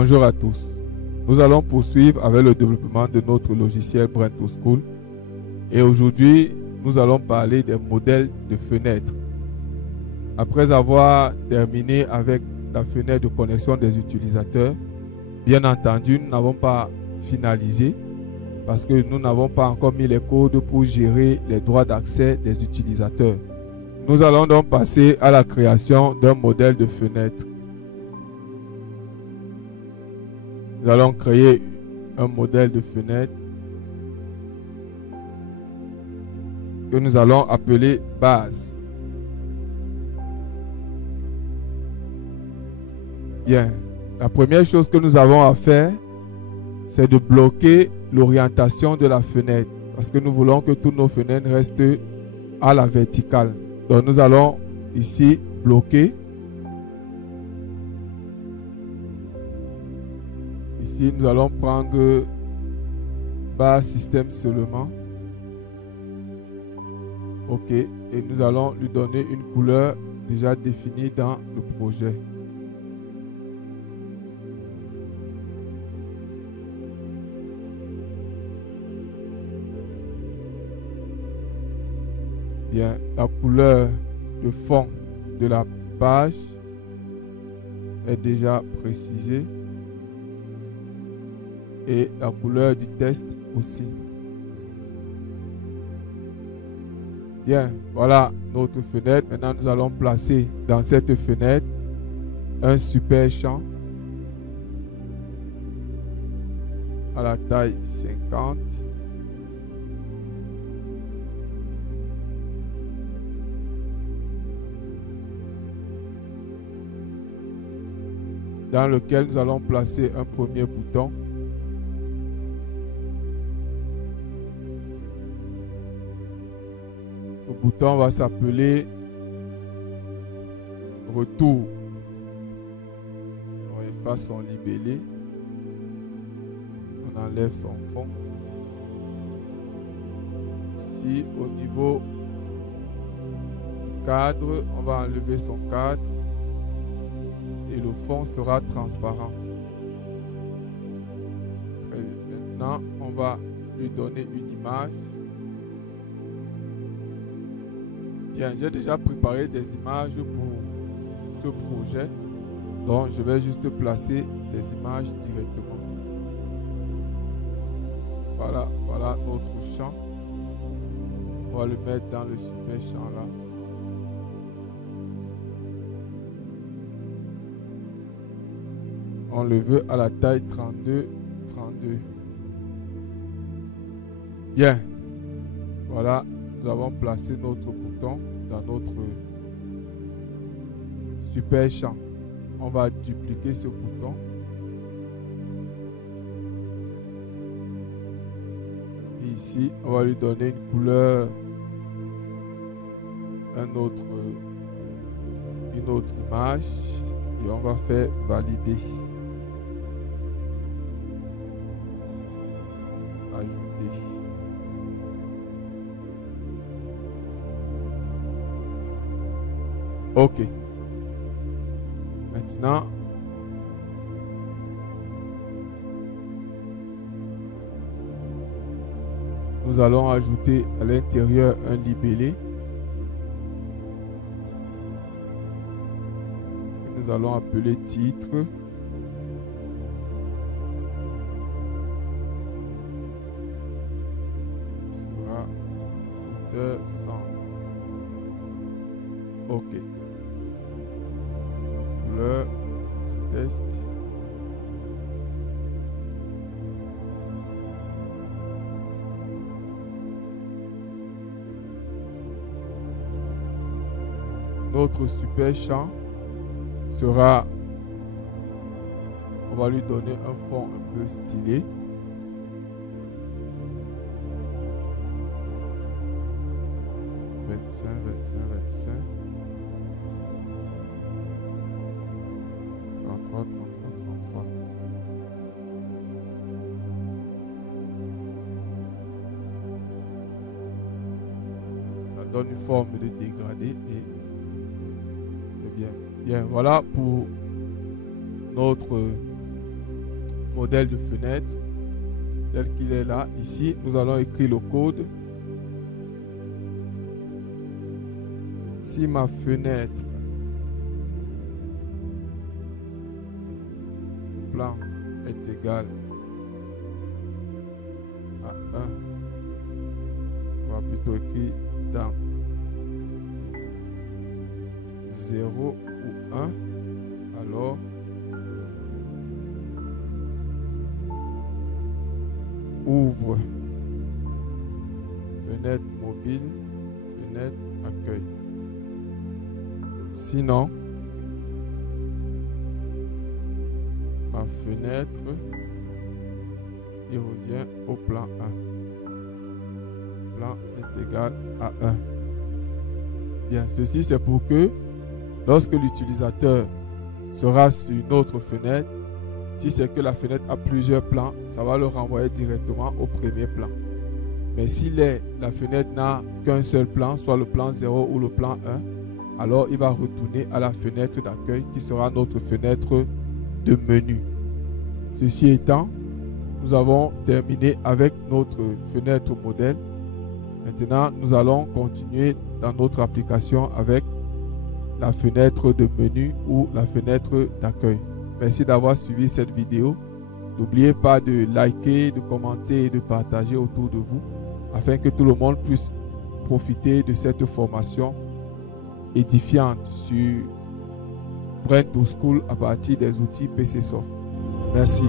Bonjour à tous. Nous allons poursuivre avec le développement de notre logiciel Brain to School. Et aujourd'hui, nous allons parler des modèles de fenêtres. Après avoir terminé avec la fenêtre de connexion des utilisateurs, bien entendu, nous n'avons pas finalisé parce que nous n'avons pas encore mis les codes pour gérer les droits d'accès des utilisateurs. Nous allons donc passer à la création d'un modèle de fenêtre. Nous allons créer un modèle de fenêtre que nous allons appeler base. Bien, la première chose que nous avons à faire, c'est de bloquer l'orientation de la fenêtre parce que nous voulons que toutes nos fenêtres restent à la verticale. Donc nous allons ici bloquer. Ici, nous allons prendre base système seulement. OK. Et nous allons lui donner une couleur déjà définie dans le projet. Bien, la couleur de fond de la page est déjà précisée. Et la couleur du test aussi. Bien, voilà notre fenêtre. Maintenant, nous allons placer dans cette fenêtre un super champ à la taille 50. Dans lequel nous allons placer un premier bouton. Le bouton va s'appeler retour. On efface son libellé. On enlève son fond. Ici, au niveau du cadre, on va enlever son cadre. Et le fond sera transparent. Très bien. Maintenant, on va lui donner une image. Bien, j'ai déjà préparé des images pour ce projet. Donc, je vais juste placer des images directement. Voilà notre champ. On va le mettre dans le super champ là. On le veut à la taille 32. Bien. Voilà, nous avons placé notre bouton dans notre super champ. On va dupliquer ce bouton. Et ici, on va lui donner une couleur, une autre image et on va faire valider. Ajouter. OK. Maintenant, nous allons ajouter à l'intérieur un libellé. Que nous allons appeler titre. Sera auteur centre. OK. Couleur test. Notre super champ sera, on va lui donner un fond un peu stylé. « 25, 25, 33, 33, 33. Ça donne une forme de dégradé et c'est bien. Bien, voilà pour notre modèle de fenêtre tel qu'il est là. Ici, nous allons écrire le code. Si ma fenêtre plan est égal à 1, on va plutôt écrire dans 0 ou 1, alors ouvre fenêtre mobile, fenêtre accueil. Sinon, ma fenêtre, il revient au plan 1. Plan est égal à 1. Bien, ceci c'est pour que lorsque l'utilisateur sera sur une autre fenêtre, si c'est que la fenêtre a plusieurs plans, ça va le renvoyer directement au premier plan. Mais si la fenêtre n'a qu'un seul plan, soit le plan 0 ou le plan 1, alors il va retourner à la fenêtre d'accueil qui sera notre fenêtre de menu. Ceci étant, nous avons terminé avec notre fenêtre modèle. Maintenant, nous allons continuer dans notre application avec la fenêtre de menu ou la fenêtre d'accueil. Merci d'avoir suivi cette vidéo. N'oubliez pas de liker, de commenter et de partager autour de vous afin que tout le monde puisse profiter de cette formation édifiante sur Brain2School à partir des outils PCSoft. Merci.